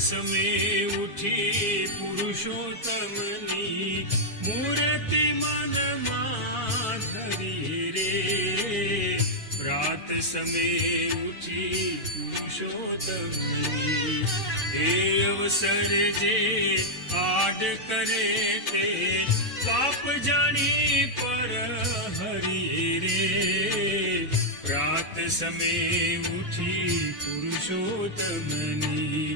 સમે ઉઠી પુરુષોત્તમની મૂર્તિ મનમાં ધરી રે. પ્રાત સમે ઉઠી પુરુષોત્તમની એ અવસર જે આડ કરે તે પાપ જાણી પર હરી રે. પ્રાત સમે ઉઠી પુરુષોત્તમની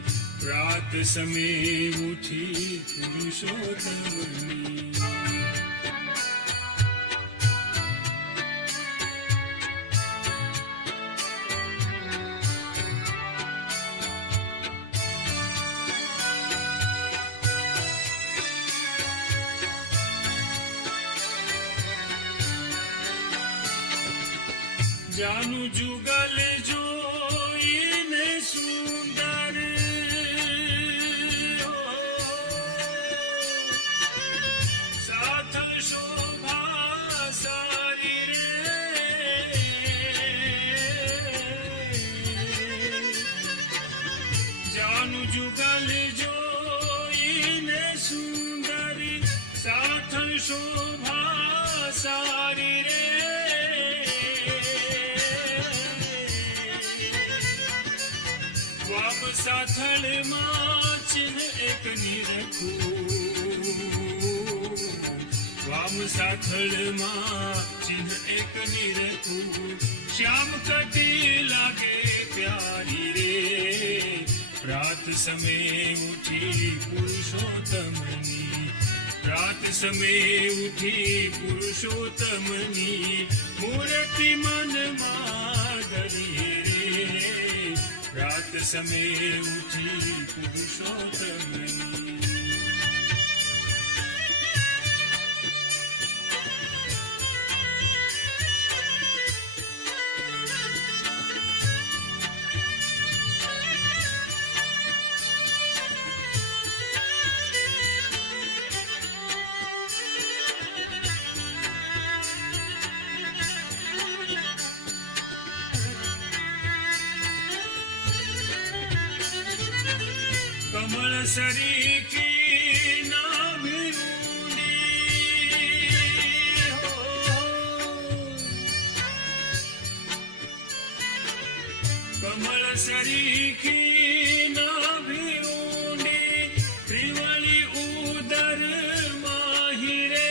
પ્રાત સમે ઉઠી પુરુષોત્તમની. જાનું જુગલ જોઈને સુંદર સાથ શોભા સારી રે. જાનું જુગલ જોઈને સુંદર સાથ શોભા સારી રે. વામ સાથળમાં ચિહ્ન એક નિરખું. વામ સાથળમાં ચિહ્ન એક નિરખું. શ્યામ કટી લાગે પ્યારી રે. પ્રાત સમે ઉઠી પુરુષોત્તમની પ્રાત સમે ઉઠી પુરુષોત્તમની મૂર્તિ મનમાં ધરી રે. પ્રાત સમે ઉઠી પુરુષોત્તમની. કમળ સરીખી નાભી ઊંડી હો. કમળ સરીખી નાભી ઊંડી ત્રિવળી ઉદર માહી રે.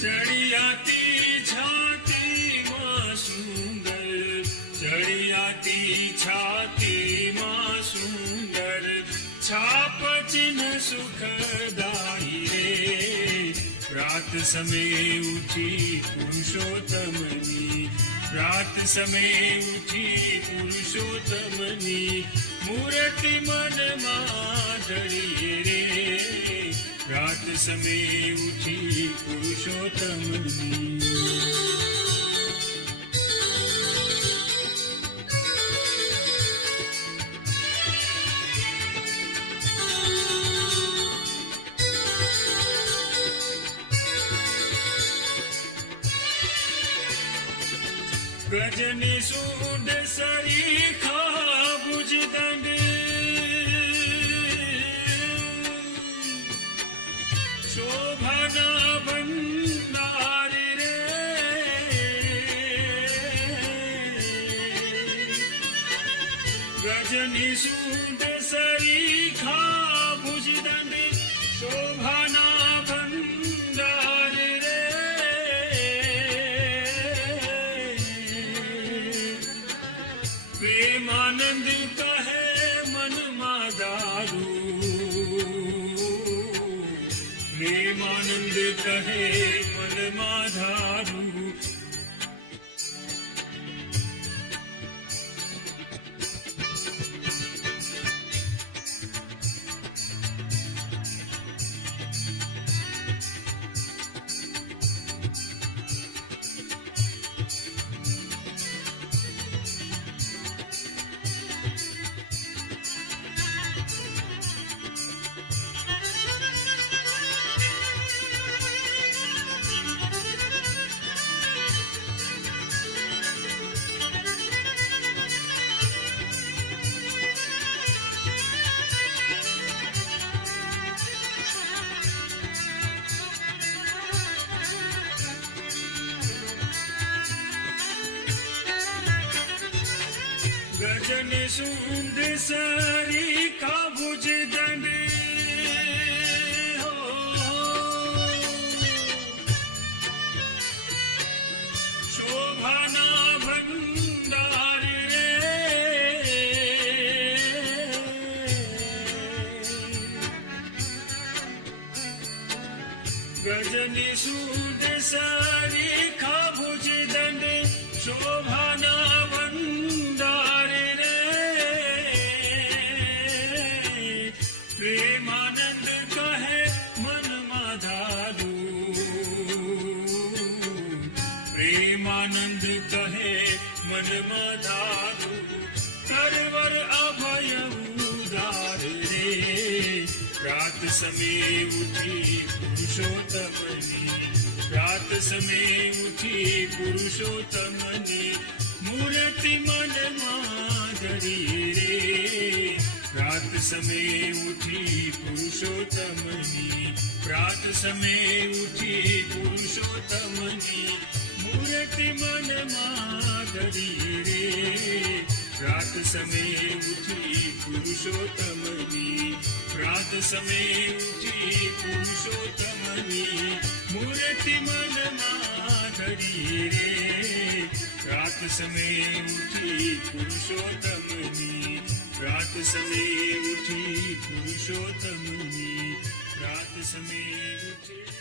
ચડિયાતી છાતીમાં સુંદર ચડિયાતી છાતીમાં સુંદર છાપ ચિહ્ન સુખદાયી રે. પ્રાત સમે ઉઠી પુરુષોત્તમની પ્રાત સમે ઉઠી પુરુષોત્તમની મૂર્તિ મનમાં ધરી રે. પ્રાત સમે ઉઠી પુરુષોત્તમની. ગજની સૂંઢ સરીખા ભુજદંડ શોભાના ભંડાર રે. ગજની સૂંઢ સરીખા ભુજદંડ શોભાના ભંડાર રે. પ્રેમાનંદ કહે મનમાં દારૂ. પ્રેમાનંદ કહે મનમાં ધારું. ગજની સૂંઢ સરીખા ભુજદંડ શોભાના ભંડાર ગજની સૂંઢ સરીખા ભુજદંડ શોભાના ભંડાર રે પ્રેમાનંદ કહે મનમાં ધારું પ્રેમાનંદ કહે મનમાં ધારું કરવર અભય ઉદાર રે રાત સમે ઉઠી પુરુષોત્તમની રાત સમે ઉઠી પુરુષોત્તમની મૂર્તિ મનમાં ધરી રે રાત સમે ઉઠી પુરુષોત્તમની રાત સમે ઉઠી પુરુષોત્તમની મૂર્તિ મનમાં ધરી રે રાત સમે ઉઠી પુરુષોત્તમની રાત સમે ઉઠી પુરુષોત્તમની મૂર્તિ મનમાં ધરી રે રાત સમે ઉઠી પુરુષોત્તમની રાત સમે ઉઠી પુરુષોત્તમની રાત સમે ઉઠી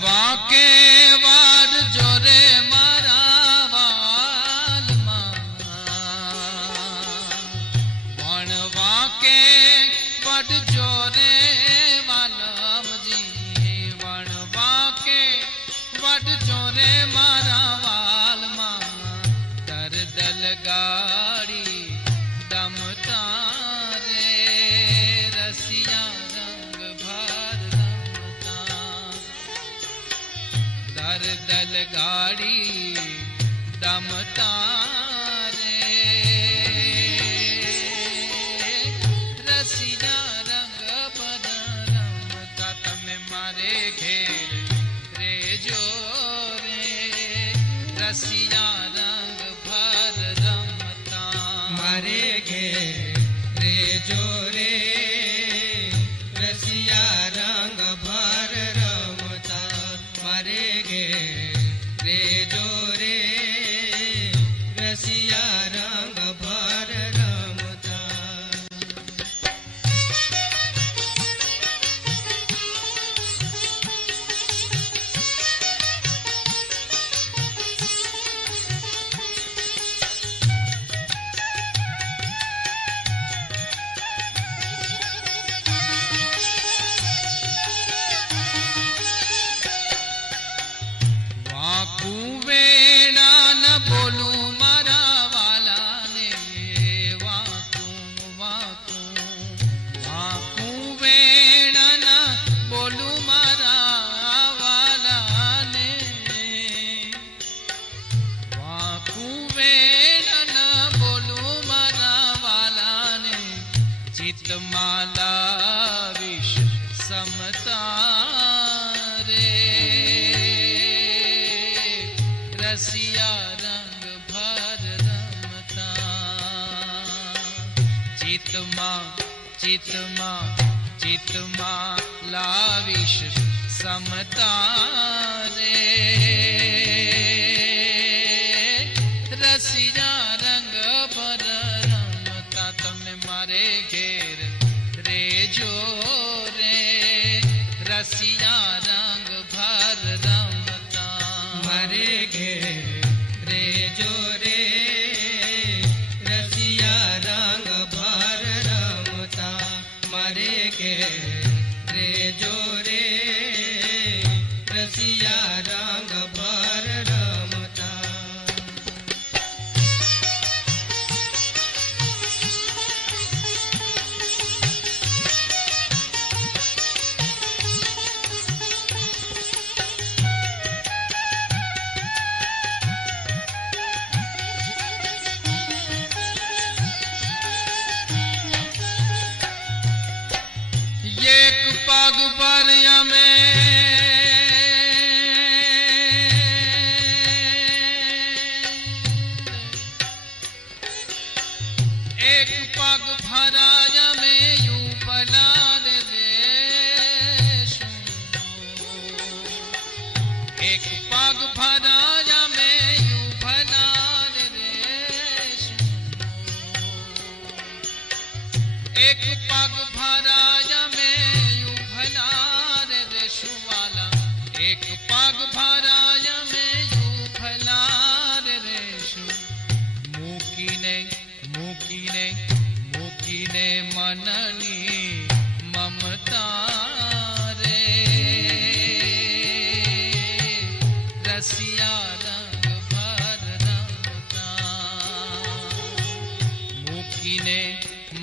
વાકે વાડ જોરે મારા ઘેર રેજો રે રસિયા રંગ ભર રમતા મારે ઘેર રેજો રે રસિયા રંગ ભર રમતા. વાકું વેણા ન બોલું મારા વાલાને વાકું વાકું વાકું વેણા ન બોલું મારા વાલાને વાકું વેણા ન બોલું મારા વાલાને ચિત્તમાં લાવીશ સમતા રે રસિયા રંગ ભર રમતા ચિત્તમાં ચિત્તમાં ચિત્તમાં લાવીશ સમતા રે રસિયા રંગ ભર રમતા તમે મારે ઘેર રેજો રે રસિયા રંગ ભર રમતા મારે ઘેર રેજો રે રસિયા રંગ ભર રમતા મારે ઘેર રેજો રે રસિયા રંગ ભર રમતા. એક પગ પર અમે એક પગ ભરાય અમે યુ બલાર દેશું એક પગ ભરાય અમે યુ બલાર દેશું એક પગ ભરાય અમે યુ ભલાર દેશું વાલા એક પગ ભરાય અમે યુ ભલાર દેશું મૂકીને મૂકીને મૂકીને મનની મમતા રે રસિયા રંગ ભર રમતા મૂકીને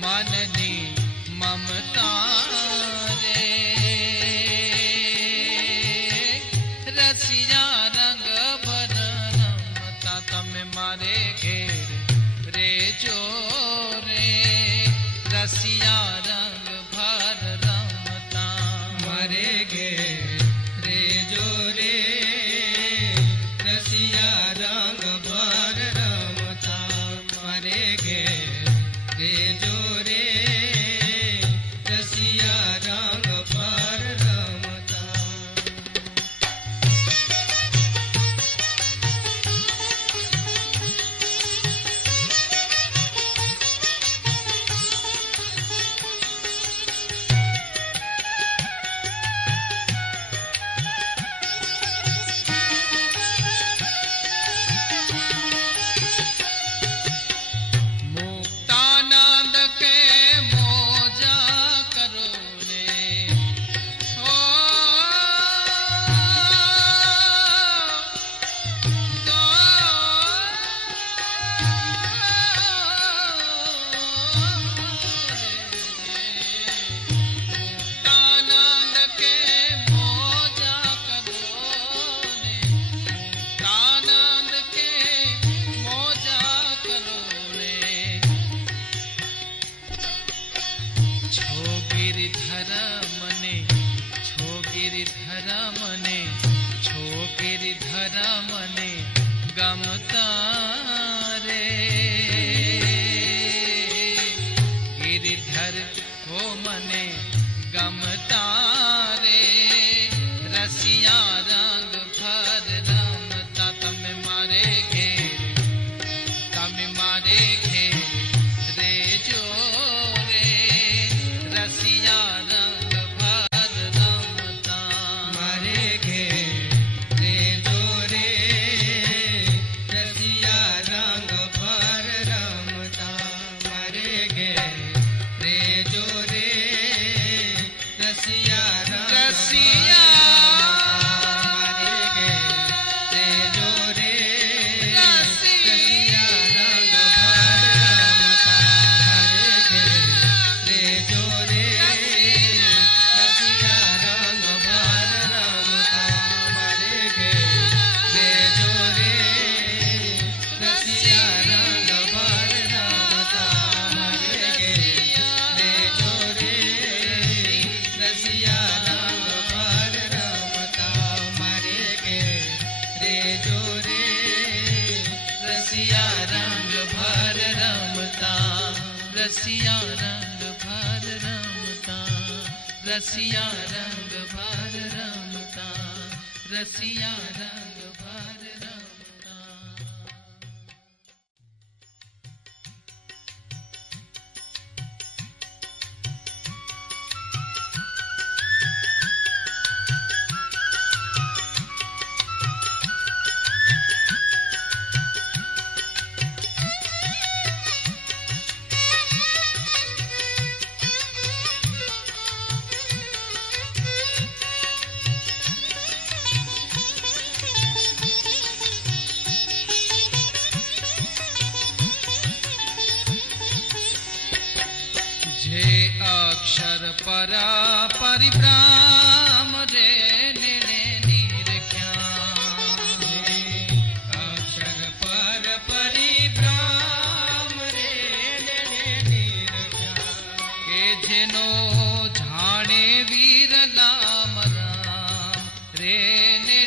મનની મમતા રે રસિયા રંગ ભર રમતા તમે મારે ઘેર રેજો રે રસિયા રંગ ભર રમતા મારે ઘેર રેજો રે રસિયા રંગ ભર રમતા મારે ઘેર રેજો રે રસિયા રંગ ભર રમતા. મુક્તાનંદ કે મોજા કરો ને ઓ તો મુક્તાનંદ કે મોજા કરો ને મુક્તાનંદ કે મોજા કરો ને છો ગિરિધર મને છો ગિરિધર મને છો ગિરિધર મને ગમતા રે ઘર હો મને ગમતા રે રસિયા રંગ ભર રમતા તમે મારે ઘેર રેજો રે રસિયા રંગ ભર રમતા મારે ઘેર રેજો રે રસિયા રંગ ભર રમતા મારે ઘેર રેજો રે રસિયા રંગ મારે ઘેર રેજો રે રસિયા રંગ ભર રમતા રસિયા રંગ ભર રમતા રસિયા રંગ ભર રમતા રસિયા રંગ ભર રમતા જે અક્ષર પર પરિભ્રમ રે ને નિરખ્યા અક્ષર પર પરિભ્રમ રે નિરખ્યા કે જેનો જાણે વીર નામ રામ રે ને